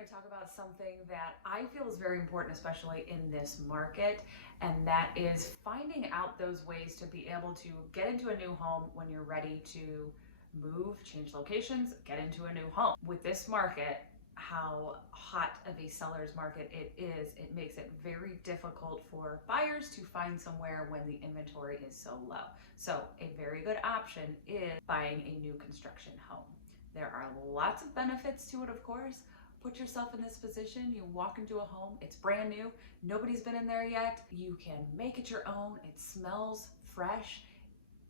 going to talk about something that I feel is very important, especially in this market, and that is finding out those ways to be able to get into a new home when you're ready to move, change locations, get into a new home. With this market, how hot of a seller's market it is, it makes it very difficult for buyers to find somewhere when the inventory is so low. So a very good option is buying a new construction home. There are lots of benefits to it, of course. Put yourself in this position, you walk into a home, it's brand new, nobody's been in there yet, you can make it your own, it smells fresh,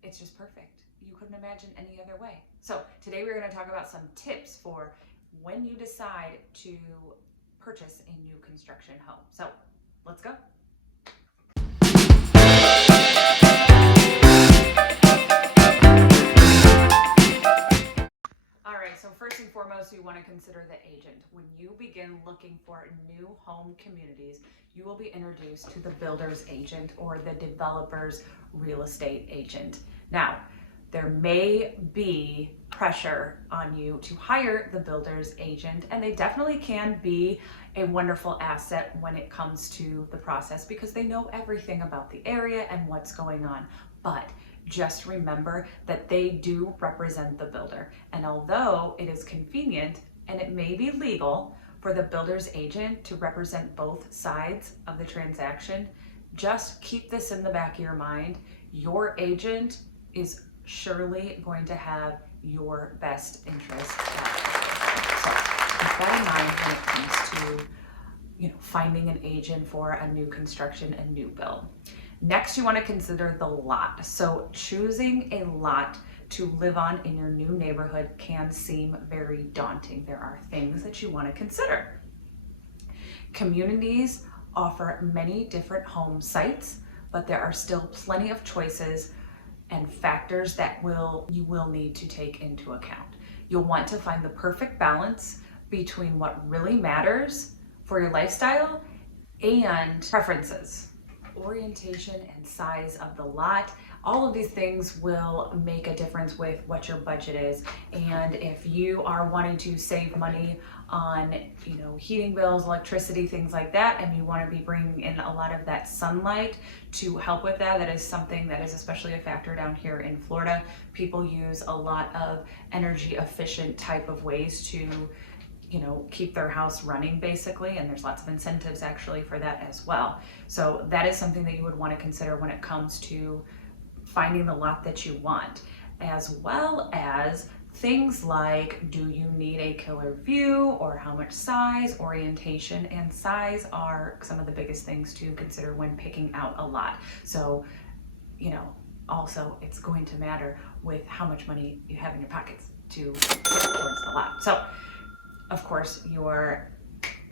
it's just perfect. You couldn't imagine any other way. So today we're going to talk about some tips for when you decide to purchase a new construction home. So let's go. So first and foremost, you want to consider the agent. When you begin looking for new home communities, you will be introduced to the builder's agent or the developer's real estate agent. Now, there may be pressure on you to hire the builder's agent, and they definitely can be a wonderful asset when it comes to the process because they know everything about the area and what's going on. But just remember that they do represent the builder. And although it is convenient and it may be legal for the builder's agent to represent both sides of the transaction, just keep this in the back of your mind. Your agent is surely going to have your best interest at heart. So keep that in mind when it comes to finding an agent for a new construction and new build. Next, you want to consider the lot. So choosing a lot to live on in your new neighborhood can seem very daunting. There are things that you want to consider. Communities offer many different home sites, but there are still plenty of choices and factors that you will need to take into account. You'll want to find the perfect balance between what really matters for your lifestyle and preferences. Orientation and size of the lot, all of these things will make a difference with what your budget is. And if you are wanting to save money on heating bills, electricity, things like that, and you want to be bringing in a lot of that sunlight to help with that, that is something that is especially a factor down here in Florida. People use a lot of energy efficient type of ways to keep their house running basically, and there's lots of incentives actually for that as well. So that is something that you would want to consider when it comes to finding the lot that you want, as well as things like, do you need a killer view, or how much size? Orientation and size are some of the biggest things to consider when picking out a lot. So also it's going to matter with how much money you have in your pockets to put towards the lot. So of course, your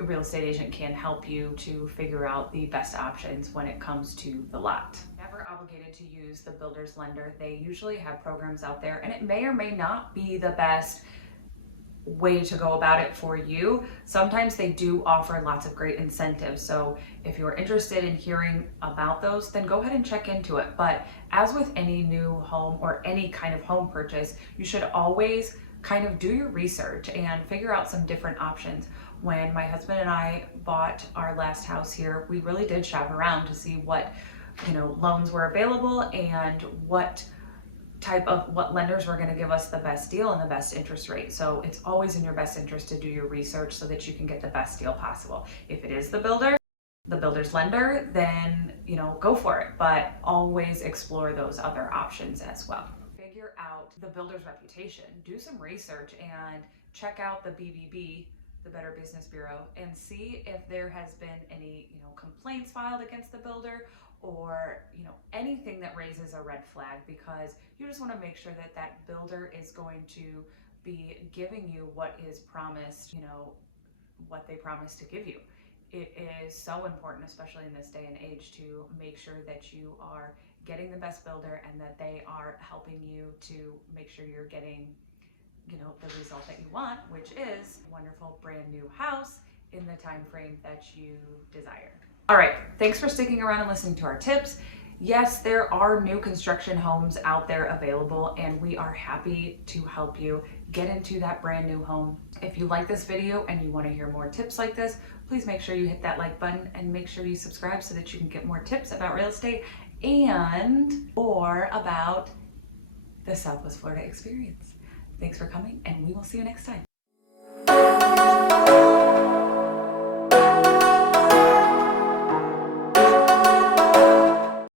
real estate agent can help you to figure out the best options when it comes to the lot. Never obligated to use the builder's lender. They usually have programs out there, and it may or may not be the best way to go about it for you. Sometimes they do offer lots of great incentives. So if you're interested in hearing about those, then go ahead and check into it. But as with any new home or any kind of home purchase, you should always kind of do your research and figure out some different options. When my husband and I bought our last house here, we really did shop around to see what loans were available and what lenders were going to give us the best deal and the best interest rate. So it's always in your best interest to do your research so that you can get the best deal possible. If it is the builder's lender, then go for it, but always explore those other options as well. Figure out the builder's reputation. Do some research and check out the BBB, the Better Business Bureau, and see if there has been any complaints filed against the builder or anything that raises a red flag, because you just want to make sure that that builder is going to be giving you what is promised, what they promise to give you. It is so important, especially in this day and age, to make sure that you are getting the best builder and that they are helping you to make sure you're getting the result that you want, which is a wonderful brand new house in the time frame that you desire. All right, thanks for sticking around and listening to our tips. Yes, there are new construction homes out there available, and we are happy to help you get into that brand new home. If you like this video and you want to hear more tips like this, please make sure you hit that like button and make sure you subscribe so that you can get more tips about real estate and or about the Southwest Florida experience. Thanks for coming, and we will see you next time.